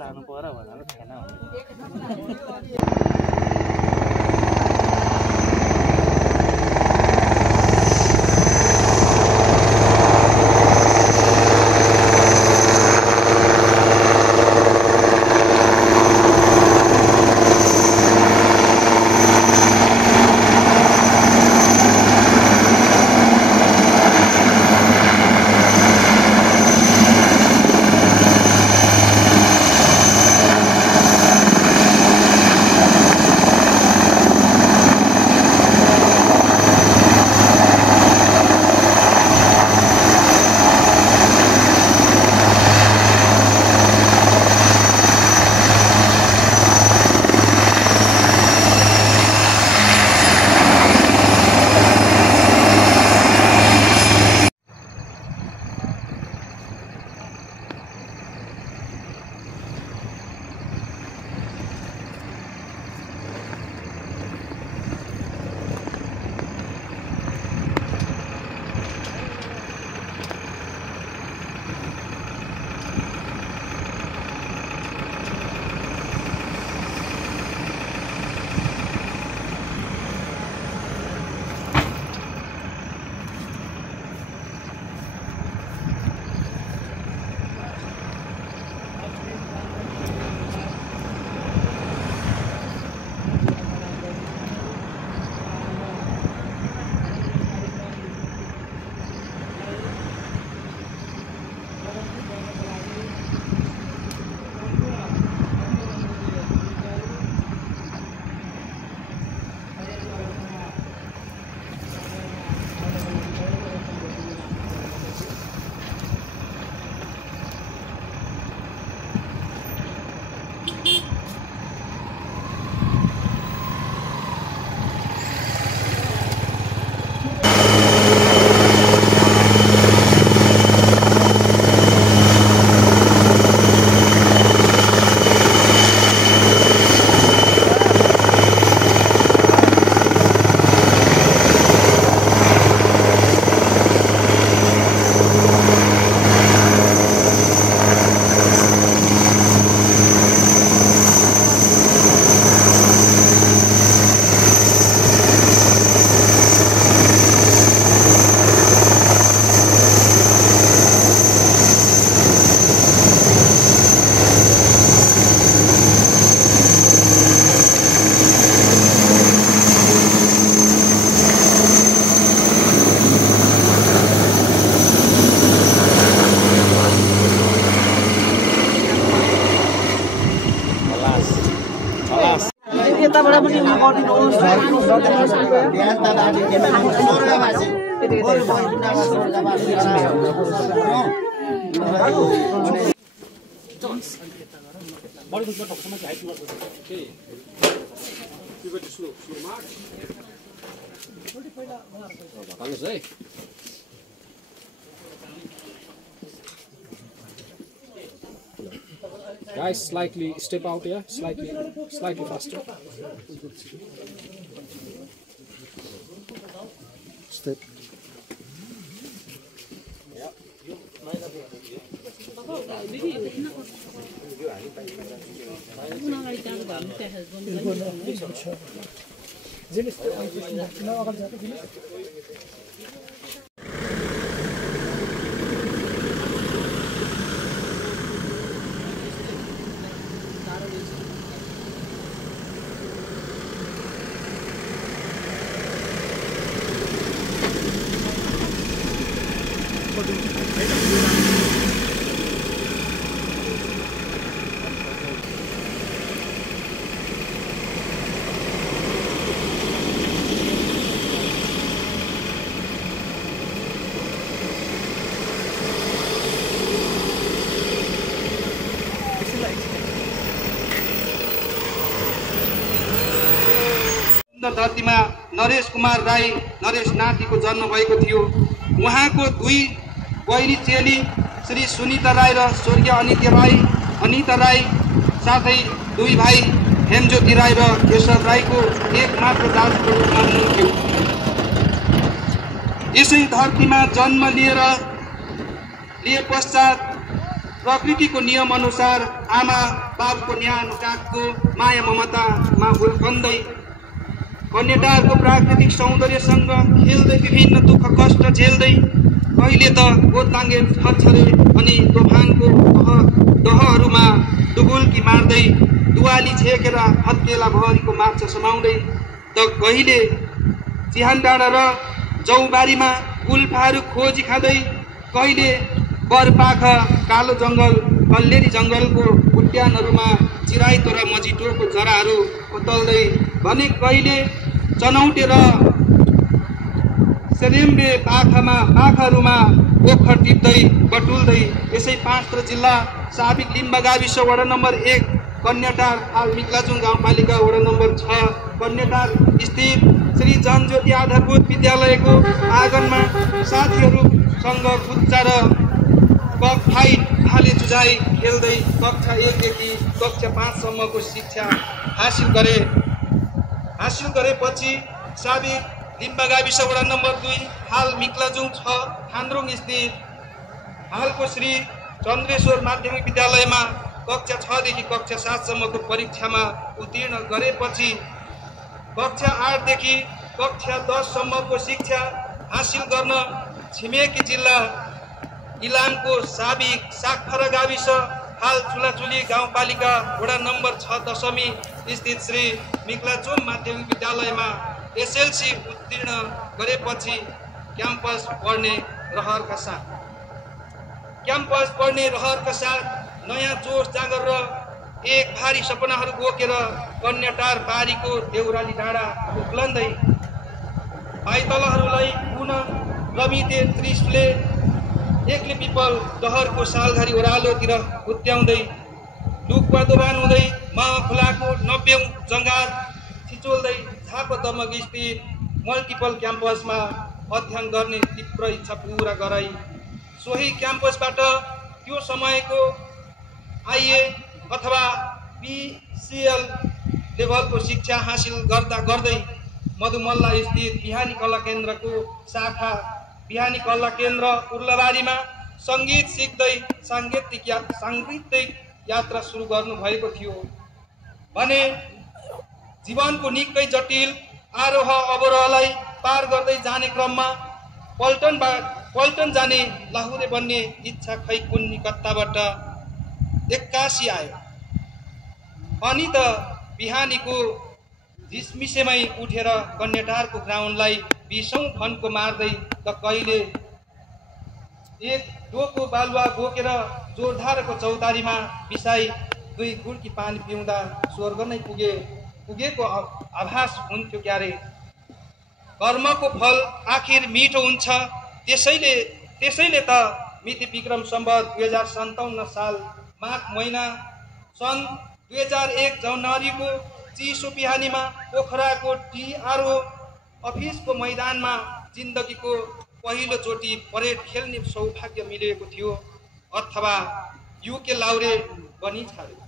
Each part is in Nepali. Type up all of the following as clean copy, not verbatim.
लानु पर्यो भनेर थिएन। Guys, slightly step out here, slightly faster. Step. धरतीमा नरेश कुमार राई नरेश नातिको जन्म भएको थियो। उहाँको दुई बहिनी चेली श्री सुनिता राई र स्वर्गीय अनिता राई साथै दुई भाइ हेमज्योति राई र केशव राईको एकमात्र दाजुको रूपमा हुनुहुन्थ्यो। यसै धरतीमा जन्म लिए पश्चात प्रकृतिको नियम अनुसार आमा बाबुको न्यानो काखको माया ममतामा हुर्कँदै कन्यादारको प्राकृतिक सौन्दर्यसँग खेल्दै विभिन्न दुःख कष्ट झेल्दै कहिले त गोदलाङ्गे छरछरे अनि दोभानको दहहरूमा डुबुल्की मार्दै दुवाली छेकेर हत्केला भरिको माछा समाउँदै त कहिले चिहान डाँडा र जौबारीमा गुल्फाहरू खोजी खाँदै कहिले बरपाखा कालो जङ्गल कल्लेरी जङ्गलको उद्यानहरूमा चिराइतो र मजिटोको जराहरू उतल्दै भने कहिले चनौटे र सेरेम्बे पाखाहरूमा ओखर टिप्दै बटुल्दै यसै पाँचथर जिल्ला साबिक लिम्बा गाविस वडा नम्बर 1 कन्याटार हाल मिक्लाजुङ गाउँपालिका वडा नम्बर 6 कन्याटार स्थित श्री जनज्योति आधारभूत विद्यालयको आँगनमा साथीहरूसँग खुच्चा र ककफाइट हाले जुझाइ खेल्दै कक्षा 1 देखि कक्षा 5 सम्मको शिक्षा हासिल गरेपछि साबिक लिम्बा गाविस वडा नम्बर 2 हाल मिक्लाजुङ 6 थान्द्रोङ स्थित हालको श्री चन्द्रेश्वर माध्यमिक विद्यालयमा कक्षा 6 देखि कक्षा 7 सम्मको परीक्षामा उत्तीर्ण गरेपछि कक्षा 8 देखि कक्षा 10 सम्मको शिक्षा हासिल गर्न छिमेकी जिल्ला इलामको साबिक सागफरा गाविस हाल चुलाचुली गाउँपालिका वडा नम्बर 6 दशमी स्थित श्री मिक्लाजुङ माध्यमिक विद्यालयमा एसएलसी उत्तीर्ण गरेपछि क्याम्पस पढ्ने रहरका साथ नयाँ जोस जागर र एक भारी सपनाहरू बोकेर कन्याटार पारीको देउराली डाँडा उक्लन्दै पाइतलहरूलाई पुनः रमिते त्रिशले एकले पिपल डहरको सालघारी ओह्रालोतिर हुत्याउँदै डुक्वा दोभान हुँदै महाखोलाको 90औं जङ्गार छिचोल्दै झापा दमक स्थित मल्टिपल क्याम्पसमा अध्ययन गर्ने तीव्र इच्छा पुरा गराई सोही क्याम्पसबाट त्यो समयको आइए अथवा पिसिएल लेभलको शिक्षा हासिल गर्दै मधुमल्ला स्थित बिहानी कला केन्द्रको शाखा बिहानी कला केन्द्र उर्लाबारीमा सङ्गीत सिक्दै साङ्गीतिक यात्रा सुरु गर्नुभएको थियो भने जीवनको निकै जटिल आरोह अवरोहलाई पार गर्दै जाने क्रममा पल्टन जाने लाहुरे बन्ने इच्छा खै कुन निकत्ताबाट एक्कासी आयो अनि त बिहानीको झिसमिसेमै उठेर कन्याटारको ग्राउन्डलाई 20औं फन्को मार्दै त कहिले एक डोको बालुवा बोकेर जोरधारको चौतारीमा बिसाई 2 गुड्की पानी पिउँदा स्वर्ग नै पुगेको आभास हुन्थ्यो क्यारे। कर्मको फल आखिर मिठो हुन्छ, त्यसैले त मिति विक्रम सम्वत 2057 साल माघ महिना सन् 2001 जनवरीको चिसो बिहानीमा पोखराको टिआरओ अफिसको मैदानमा जिन्दगीको पहिलो चोटि परेड खेल्ने सौभाग्य मिलेको थियो अथवा युके लाउरे बनी छाड्यो।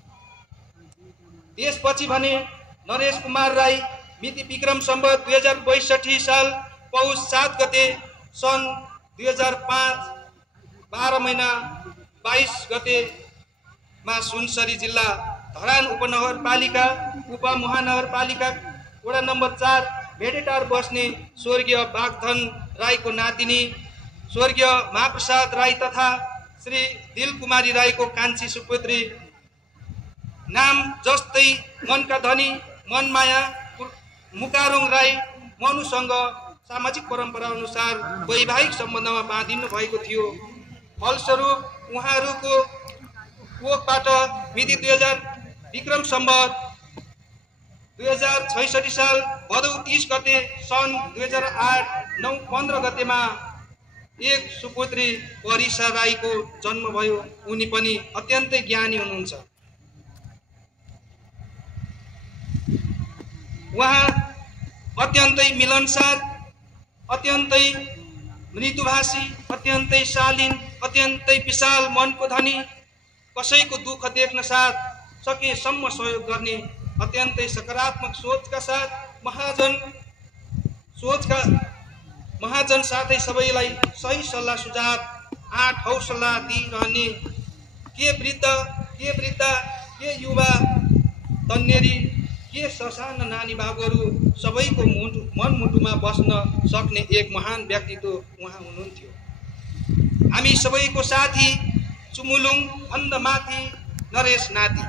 त्यसपछि भने नरेश कुमार राई मिति विक्रम सम्वत 2062 साल पौष 7 गते सन् 2005 12 महिना 22 गतेमा सुनसरी जिल्ला धरान उपमहानगरपालिका वडा नम्बर 4 भेडेटार बस्ने स्वर्गीय बागधन राईको नातिनी स्वर्गीय महाप्रसाद राई तथा श्री दिलकुमारी राईको कान्छी सुपुत्री नाम जस्तै मनका धनी मनमाया मुकारुङ राई मनुसँग सामाजिक परम्परा अनुसार वैवाहिक सम्बन्धमा बाँधिनु भएको थियो। फलस्वरूप उहाँहरूको कोखबाट मिति 2000 विक्रम सम्वत 2066 साल भदौ 30 गते सन् 2008 9 15 गतेमा एक सुपुत्री परिसा राईको जन्म भयो। उनी पनि अत्यन्तै ज्ञानी हुनुहुन्छ। उहाँ अत्यन्तै मिलनसार, अत्यन्तै मृदुभाषी, अत्यन्तै शालीन, अत्यन्तै विशाल मनको धनी, कसैको दुःख देख्न साथ सकेसम्म सहयोग गर्ने, अत्यन्तै सकारात्मक सोचका साथ महाजन साथै सबैलाई सही सल्लाह सुझाव आँट हौसला दिइरहने के वृद्ध के युवा तन्नेरी के ससाना नानी बाबुहरू सबैको मनमुटुमा बस्न सक्ने एक महान व्यक्तित्व उहाँ हुनुहुन्थ्यो। हामी सबैको साथी चुमुलुङ अन्धमाथि नरेश नाति।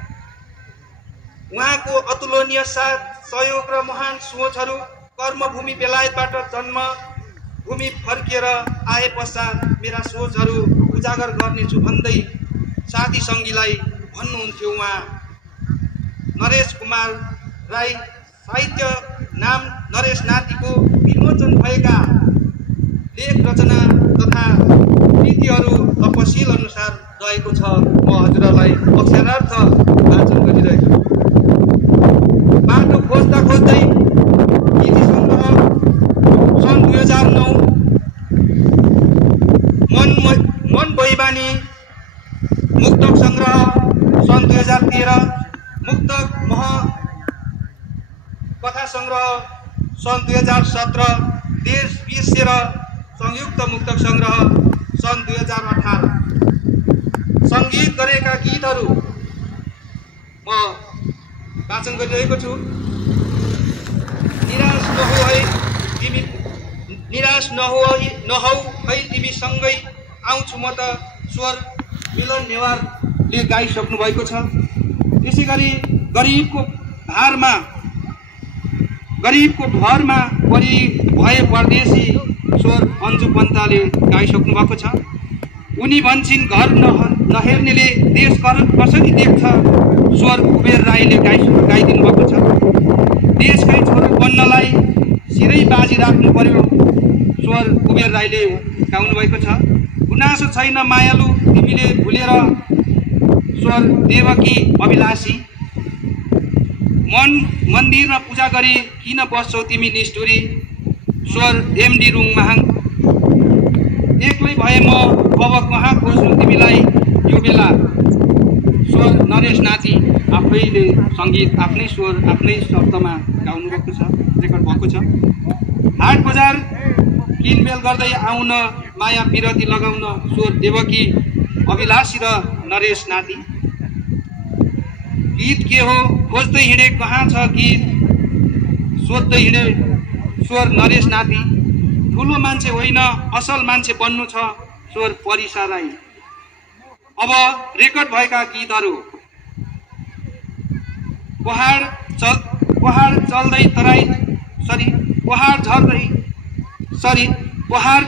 उहाँको अतुलनीय साथ सहयोग र महान सोचहरू कर्मभूमि बेलायतबाट जन्मभूमि फर्किएर आए पश्चात मेरा सोचहरू उजागर गर्नेछु भन्दै साथी सङ्गीलाई भन्नुहुन्थ्यो। उहाँ नरेश कुमार राई साहित्य नाम नरेश नातिको विमोचन भएका लेख रचना तथा कृतिहरू तपशील अनुसार रहेको छ। म हजुरहरूलाई अक्षरार्थ वाचन गरिरहेको छु। बाटो खोज्दा खोज्दै कृति सङ्ग्रह सन् 2009, मन बैबानी मुक्तक सङ्ग्रह सन् 2013, मुक्तक मह कथा सङ्ग्रह सन् 2017, देश बिर्सेर संयुक्त मुक्तक सङ्ग्रह सन् 2018। सङ्गीत गरेका गीतहरू म वाचन गरिरहेको छु। निराश नहौ है तिमी सँगै आउँछु म त स्वर मिलन नेवारले गाइसक्नु भएको छ। त्यसै गरी गरिबको भरमा परि भए परदेशी स्वर अन्जु पन्ताले गाइसक्नु भएको छ। उनी भन्छन् घर नहेर्नेले देश कसरी देख्छ स्वर कुबेर राईले गाइदिनु भएको छ। देशकै छोरो बन्नलाई सिरै बाजी राख्नु पर्यो स्वर कुबेर राईले गाउनु भएको छ। गुनासो छैन मायालु तिमीले भुलेर स्वर देवकी अभिलाषी। मन्दिरमा पूजा गरी किन बस्छौ तिमी निष्ठुरी स्वर एमडी रुङ महाङ। एक्लै भए म अब कहाँ खोज्नु तिमीलाई यो बेला स्वर नरेश नाति आफैले सङ्गीत आफ्नै स्वर आफ्नै शब्दमा गाउनु भएको छ, रेकर्ड भएको छ। हाट बजार किनमेल गर्दै आउन माया पिरती लगाउन स्वर देवकी अभिलाषी र नरेश नाति। गीत के हो खोज्दै हिँडे कहाँ छ गीत सोध्दै हिँडे स्वर नरेश नाति। ठुलो मान्छे होइन असल मान्छे बन्नु छ स्वर परिसा राई। अब रेकर्ड भएका गीतहरू पहाड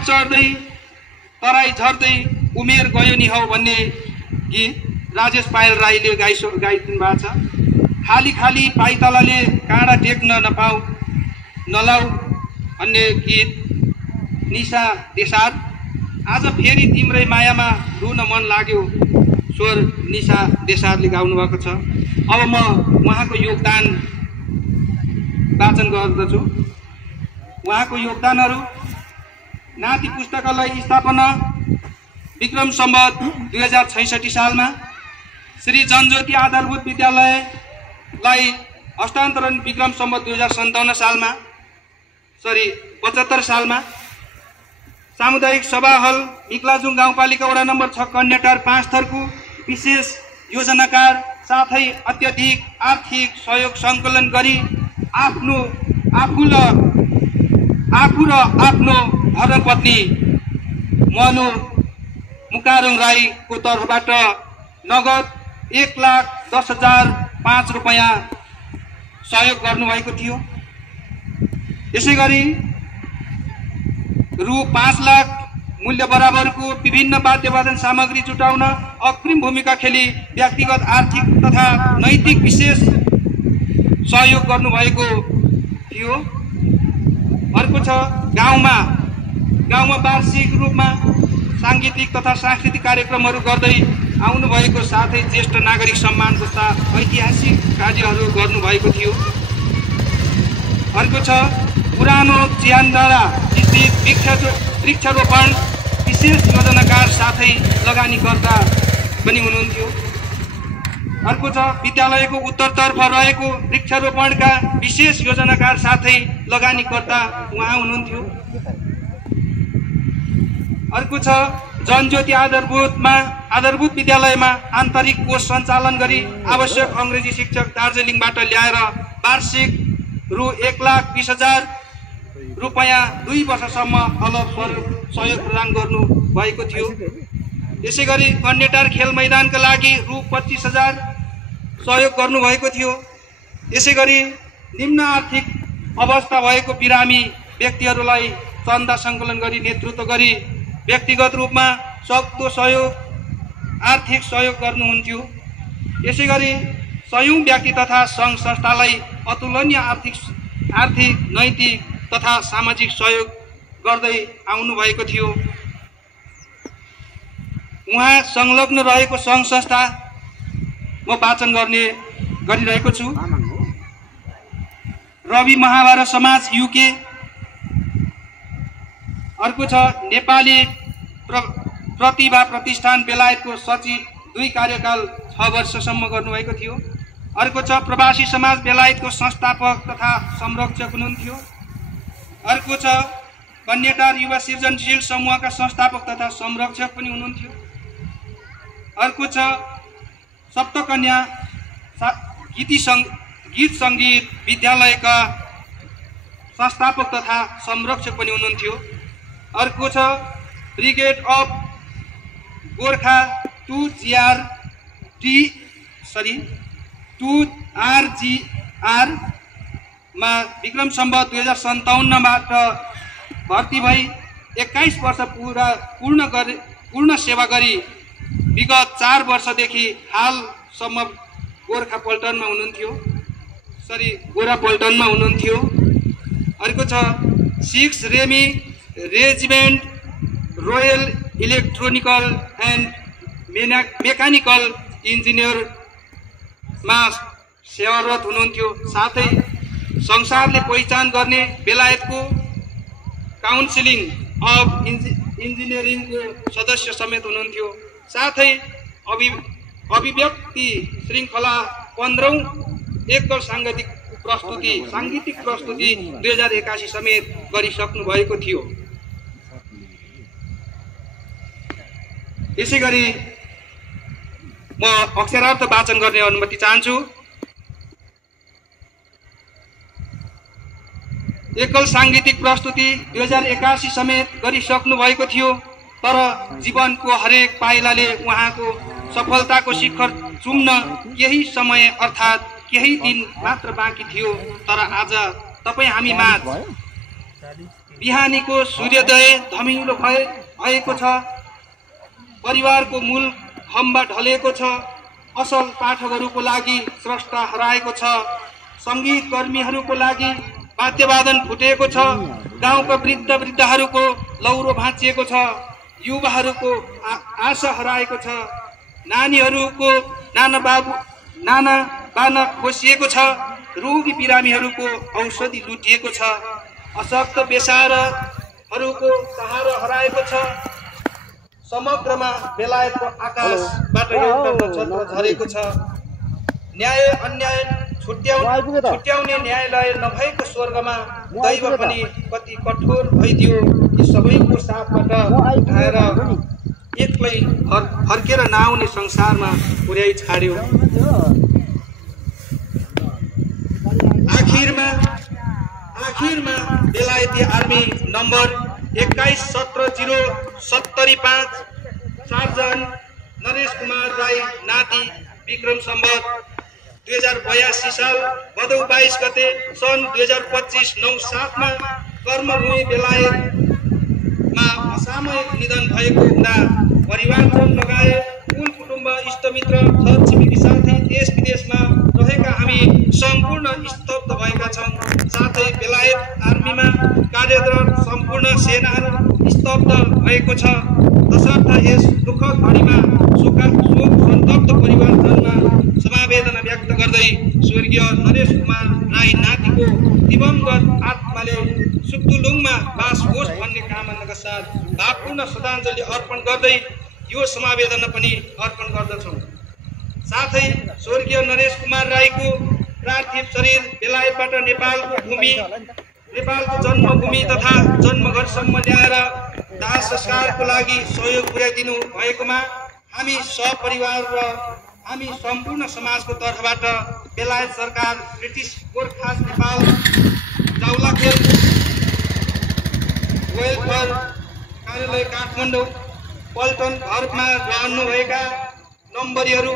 चढ्दै तराई झर्दै उमेर गयो नि हौ भन्ने गीत राजेश पायल राईले गाइदिनु भएको छ। खाली खाली पाइतलाले काँडा टेक्न नलाउ भन्ने गीत निशा देसार। आज फेरि तिम्रै मायामा रुन मन लाग्यो स्वर निशा देसारले गाउनु भएको छ। अब म उहाँको योगदान वाचन गर्दछु। उहाँको योगदानहरू: नाति पुस्तकालय स्थापना विक्रम सम्वत 2066 सालमा, श्री जनज्योति आधारभूत विद्यालयलाई हस्तान्तरण विक्रम सम्वत 2057 सालमा 75 सालमा, सामुदायिक सभा हल इक्लाजुङ गाउँपालिका वडा नम्बर 6 कन्याटार 5 थरको विशेष योजनाकार साथै अत्यधिक आर्थिक सहयोग सङ्कलन गरी आफू र आफ्नो धर्मपत्नी मनु मुकारुङ राईको तर्फबाट नगद 1,10,005 रुपैयाँ सहयोग गर्नुभएको थियो। यसै गरी रु 5 लाख मूल्य बराबरको विभिन्न वाद्यवादन सामग्री जुटाउन अग्रिम भूमिका खेली व्यक्तिगत आर्थिक तथा नैतिक विशेष सहयोग गर्नुभएको थियो। अर्को छ गाउँमा वार्षिक रूपमा साङ्गीतिक तथा सांस्कृतिक कार्यक्रमहरू गर्दै आउनुभएको साथै ज्येष्ठ नागरिक सम्मान जस्ता ऐतिहासिक कार्यहरू गर्नुभएको थियो। अर्को छ पुरानो चियानडाँडा स्थित वृक्षारोपण विशेष योजनाकार साथै लगानीकर्ता पनि हुनुहुन्थ्यो। अर्को छ विद्यालयको उत्तरतर्फ रहेको वृक्षारोपणका विशेष योजनाकार साथै लगानीकर्ता उहाँ हुनुहुन्थ्यो। अर्को छ जनज्योति आधारभूत विद्यालयमा आन्तरिक कोष सञ्चालन गरी आवश्यक अङ्ग्रेजी शिक्षक दार्जिलिङबाट ल्याएर वार्षिक रु 1,20,000 रुपैयाँ 2 वर्षसम्म अलग सहयोग प्रदान गर्नु भएको थियो। यसै गरी कन्याटार खेल मैदानका लागि रु 25,000 सहयोग गर्नुभएको थियो। यसै गरी निम्न आर्थिक अवस्था भएको बिरामी व्यक्तिहरूलाई चन्दा सङ्कलन गरी नेतृत्व गरी व्यक्तिगत रूपमा सक्दो आर्थिक सहयोग गर्नुहुन्थ्यो। यसै गरी सयौं व्यक्ति तथा सङ्घ संस्थालाई अतुलनीय आर्थिक नैतिक तथा सामाजिक सहयोग गर्दै आउनुभएको थियो। उहाँ संलग्न रहेको सङ्घ संस्था म वाचन गरिरहेको छु। रवि महाभारत समाज युके, अर्को छ नेपाली प्रतिभा प्रतिष्ठान बेलायतको सचिव 2 कार्यकाल 6 वर्षसम्म गर्नुभएको थियो। अर्को छ प्रवासी समाज बेलायतको संस्थापक तथा संरक्षक हुनुहुन्थ्यो। अर्को छ कन्याटार युवा सृजनशील समूहका संस्थापक तथा संरक्षक पनि हुनुहुन्थ्यो। अर्को छ सप्तकन्या गीत सङ्गीत विद्यालयका संस्थापक तथा संरक्षक पनि हुनुहुन्थ्यो। अर्को छ ब्रिगेड अफ गोर्खा 2RGR मा विक्रम सम्वत 2057बाट भर्ती भई 21 वर्ष पूर्ण सेवा गरी विगत 4 वर्षदेखि हालसम्म गोरा पल्टनमा हुनुहुन्थ्यो। अर्को छ 6 REME regiment royal electrical and mechanical इन्जिनियरमा सेवारत हुनुहुन्थ्यो। साथै संसारले पहिचान गर्ने बेलायतको काउन्सिलिङ अफ इन्जिनियरिङको सदस्य समेत हुनुहुन्थ्यो। साथै अभिव्यक्ति श्रृङ्खला 15औं एकल साङ्गीतिक प्रस्तुति 2081 समेत गरिसक्नु भएको थियो। यसै गरी म अक्षरार्थ वाचन गर्ने अनुमति चाहन्छु। एकल साङ्गीतिक प्रस्तुति 2081 समेत गरिसक्नु भएको थियो। तर जीवनको हरेक पाइलाले उहाँको सफलताको शिखर चुम्न केही समय अर्थात् केही दिन मात्र बाँकी थियो। तर आज तपाईँ हामी माझ बिहानीको सूर्योदय धमिलो भएको छ। परिवारको मूल खम्बा ढलेको छ। असल पाठकहरूको लागि स्रष्टा हराएको छ। सङ्गीत कर्मीहरूको लागि वाद्यवादन फुटेको छ। गाउँका वृद्धहरूको लौरो भाँचिएको छ। युवाहरूको आशा हराएको छ। नानीहरूको नाना बाना खोसिएको छ। रोगी बिरामीहरूको औषधि लुटिएको छ। अशक्त बेसाराहरूको सहारा हराएको छ। समग्रमा बेलायतको आकाशबाट एउटा नक्षत्र झरेको छ। न्याय अन्याय छुट्याउने न्यायालय नभएको स्वर्गमा दैव पनि कति कठोर भइदियो। यी सबैको साथबाट उठाएर एक्लै फर्केर नआउने संसारमा पुर्याइ छाड्यो। आखिरमा बेलायती army number 21-17-075 surgeon Naresh Kumar Rai नाति विक्रम सम्वत 2082 साल भदौ 22 गते सन् 2025 9/7 मा कर्मभूमि बेलायतमा असामयिक निधन भएको हुँदा परिवारजन लगायत कुल कुटुम्ब इष्टमित्र छरछिमेकी साथै देश विदेशमा रहेका हामी सम्पूर्ण स्तब्ध भएका छौँ। साथै बेलायत आर्मीमा कार्यरत सम्पूर्ण सेनाहरू स्तब्ध भएको छ। तसर्थ यस दुःखद घडीमा शोक सन्तप्त परिवारजनमा समवेदना व्यक्त गर्दै स्वर्गीय नरेश कुमार राई नातिको दिवंगत आत्माले सुक्तुलुङमा बास होस् भन्ने कामनाका साथ भावपूर्ण श्रद्धाञ्जली अर्पण गर्दै यो समवेदना पनि अर्पण गर्दछौँ। साथै स्वर्गीय नरेश कुमार राईको पार्थिव शरीर बेलायतबाट नेपालको जन्मभूमि तथा जन्मघरसम्म ल्याएर दाह संस्कारको लागि सहयोग पुर्याइदिनु भएकोमा हामी सपरिवार र हामी सम्पूर्ण समाजको तर्फबाट बेलायत सरकार, British Gorkhas Nepal, Jawalakhel welfare कार्यालय काठमाडौँ, पल्टन घरमा रहनुभएका नम्बरीहरू,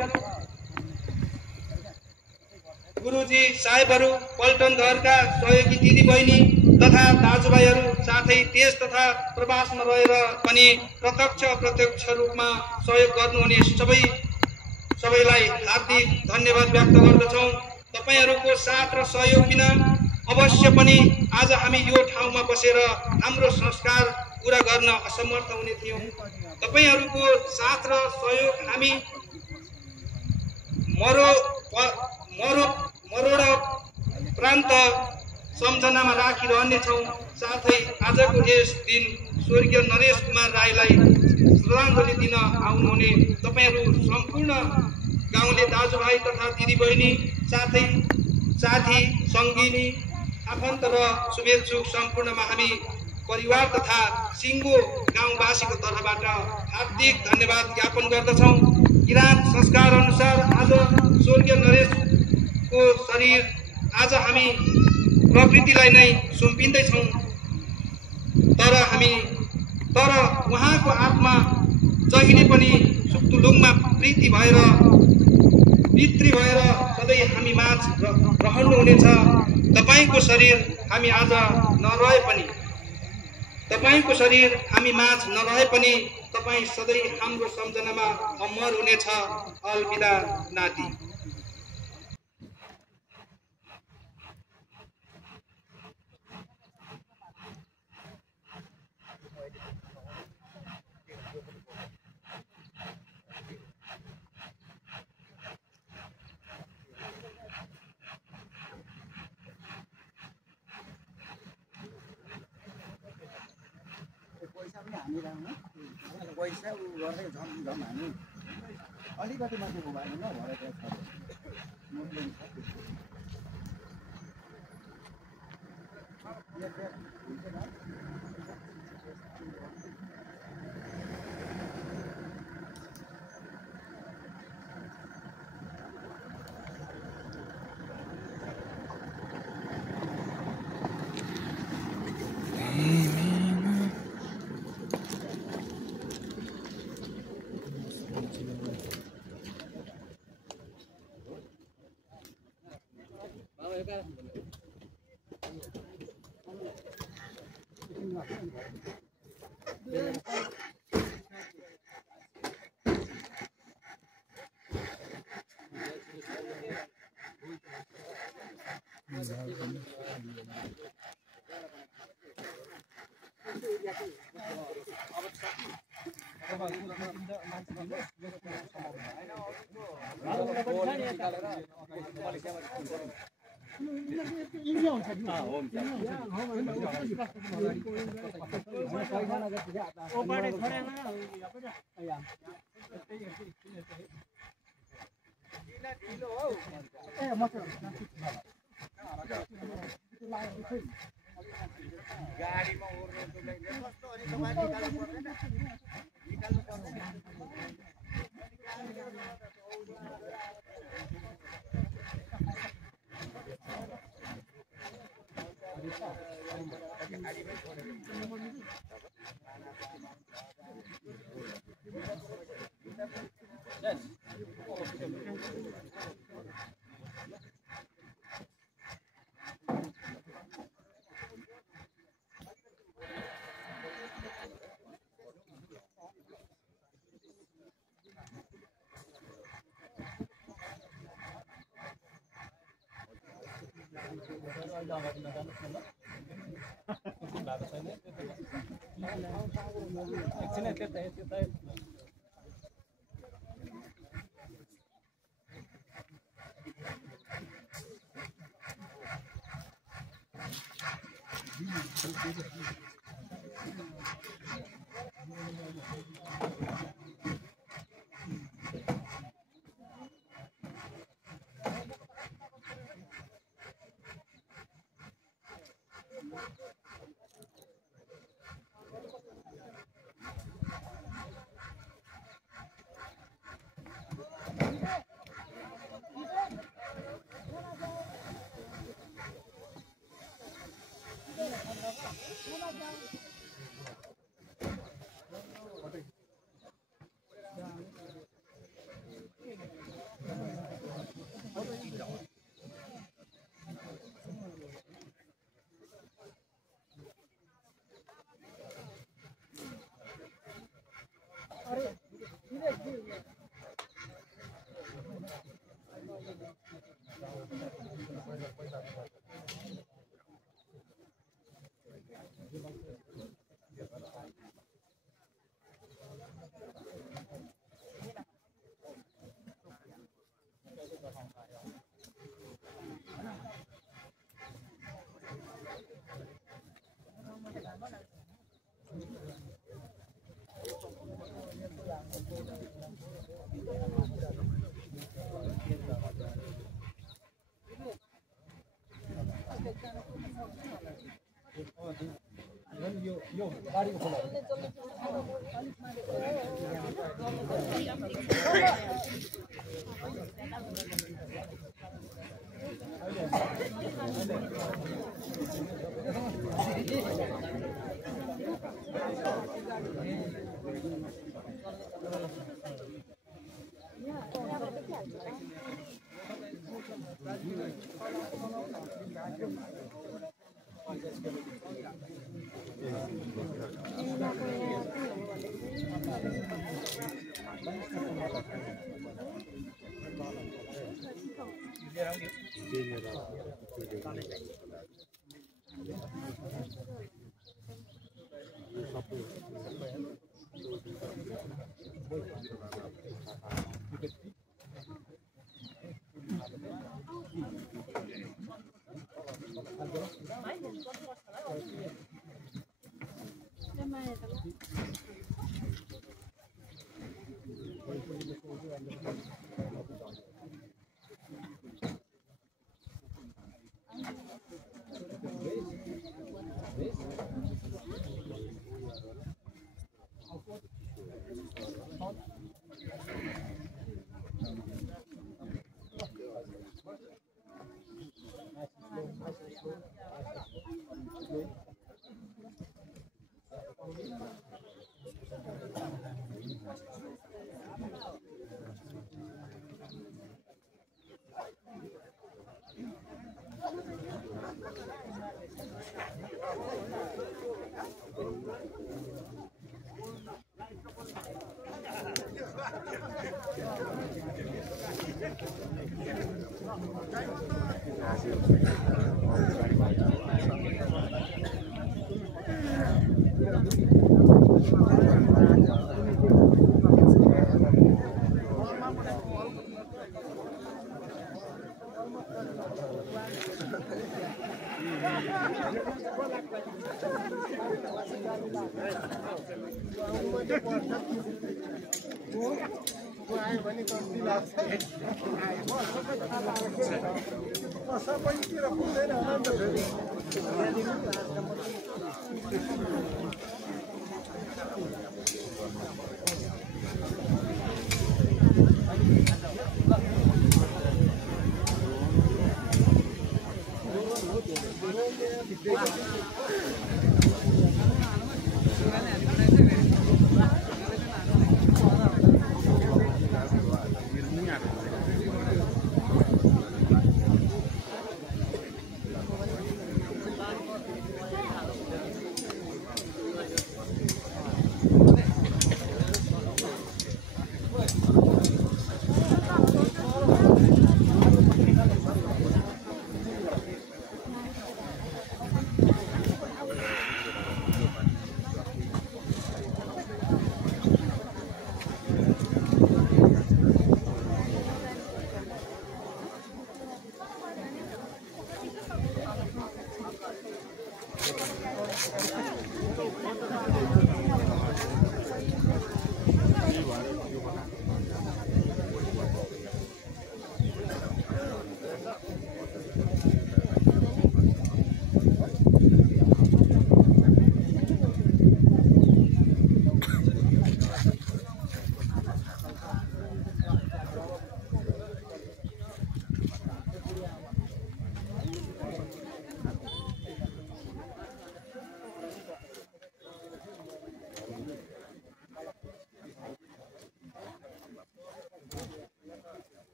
गुरुजी साहेबहरू, पल्टन घरका सहयोगी दिदीबहिनी तथा दाजुभाइहरू, साथै देश तथा प्रवासमा रहेर पनि प्रत्यक्ष अप्रत्यक्ष रूपमा सहयोग गर्नुहुने सबैलाई हार्दिक धन्यवाद व्यक्त गर्दछौँ। तपाईहरूको साथ र सहयोग बिना अवश्य पनि आज हामी यो ठाउँमा बसेर हाम्रो संस्कार पूरा गर्न असमर्थ हुने थियौँ। तपाईहरूको साथ र सहयोग हामी मरोड प्रान्त सम्झनामा राखिरहनेछौँ। साथै आजको यस दिन स्वर्गीय नरेश कुमार राईलाई श्रद्धाञ्जली दिन आउनुहुने तपाईहरू सम्पूर्ण गाउँले दाजुभाइ तथा दिदीबहिनी, साथै साथी सङ्गिनी, आफन्त र शुभेच्छुक सम्पूर्णमा हामी परिवार तथा सिङ्गो गाउँवासीको तर्फबाट हार्दिक धन्यवाद ज्ञापन गर्दछौँ। किराँत संस्कार अनुसार आज स्वर्गीय नरेशको शरीर आज हामी प्रकृतिलाई नै सुम्पिँदैछौँ, तर उहाँको आत्मा जहिले पनि सुक्तुलुङमा भित्री भएर सधैँ हामी माझ रहनुहुनेछ। तपाईँको शरीर हामी आज नरहे पनि तपाईँ सधैँ हाम्रो सम्झनामा अमर हुनेछ। अलविदा नाति। पैसा उ गर्दै झन् हामी अलिकति माथि भएन न भरेको छ।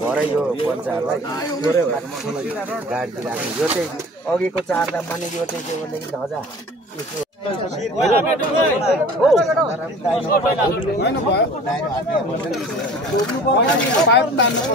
भरे यो पञ्चाहरूलाई थोरै भएर गाडी राख्नु यो चाहिँ अघिको 4 दाममा नै यो चाहिँ के भनेदेखि ध्वजा पाइप तानेको